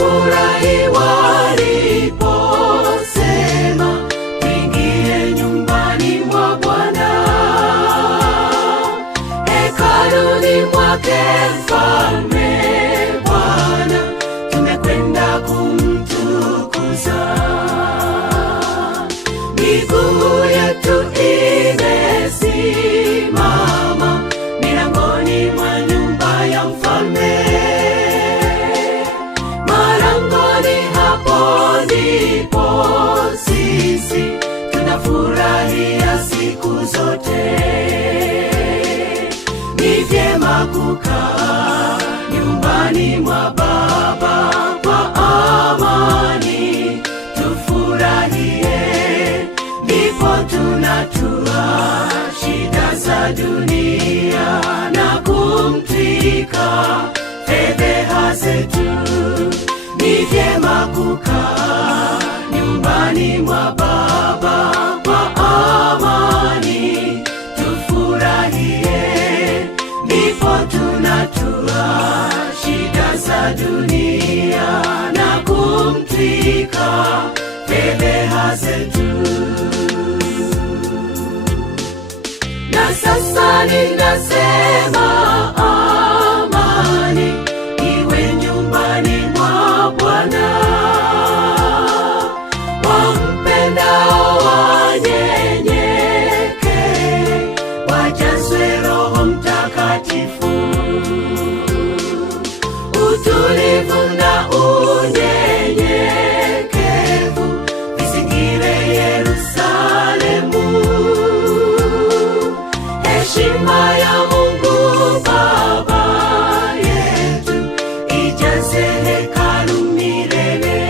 walifurahi waliposema, tuingie nyumbani mwa Bwana, hekaluni mwake Mfalme Bwana, tumekwenda kumtukuza. Miguu yetu imesimama milangoni mwa nyumba ya mfalme, marangoni hapo ndipo sisi tunafurahia siku zote. Ni vyema kukaa nyumbani mwa Baba kwa amani, tufurahie, ndipo tunatua shida za dunia na kumtwika fedheha zetu. Ni vyema kukaa nyumbani mwa Baba kwa amani, tufurahie, ndipo tunatua shida za dunia na kumtwika fedheha zetu. Na sasa ninasema amani iwe nyumbani mwa Bwana. Wampendao wanyenyekee, wajazwe Roho Mtakatifu. Utulivu na unyenyekevu vizingire Yerusalemu. Heshima ya Mungu Baba yetu ijaze hekalu milele.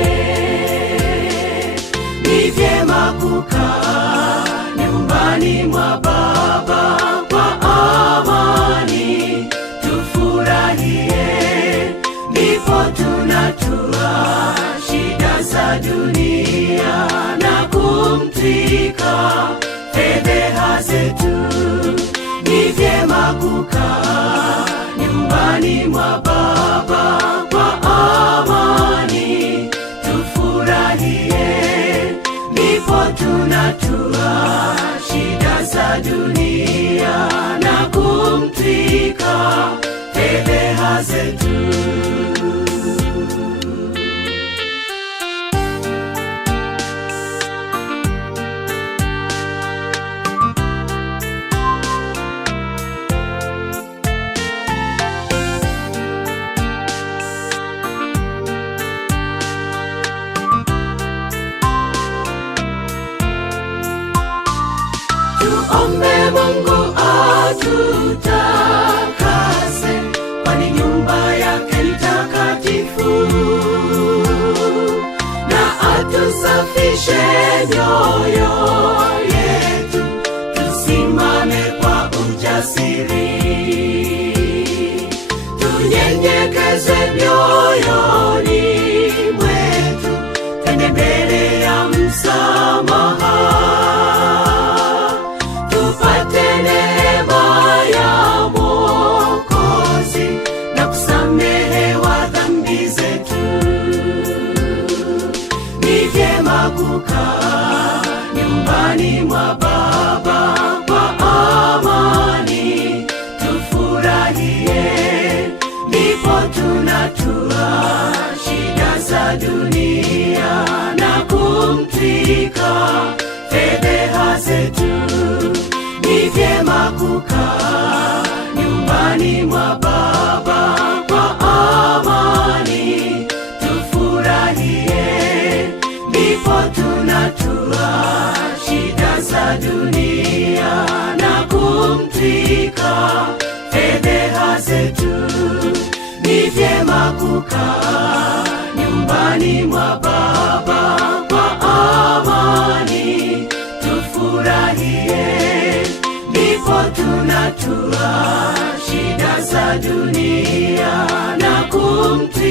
Ni vyema kukaa nyumbani mwa Baba kwa amani, tufurahie, ndipo tunatua shida za dunia na kumtwika fedheha zetu. Ni vyema kukaa nyumbani mwa Baba kwa amani, tufurahie, ndipo tunatua shida za dunia na kumtwika fedheha zetu. Tuombe Mungu atutakase, kwani nyumba yake ni takatifu, na atusafishe mioyo yetu, tusimame kwa ujasiri, tunyenyekeze mioyoni mwetu, twende mbele ya msamaha, tupate neema ya Mwokozi na kusamehewa dhambi zetu. Ni vyema kukaa nyumbani mwa Baba kwa amani, tufurahie, ndipo tunatua shida za dunia na kumtwika fedheha zetu. Ni vyema kukaa nyumbani mwa Baba kwa amani, tufurahie, ndipo tunatua shida za dunia na kumtwika fedheha zetu. Ni vyema kukaa nyumbani mwa Baba kwa amani, tufurahie, ndipo tunatua shida za dunia na kumtwika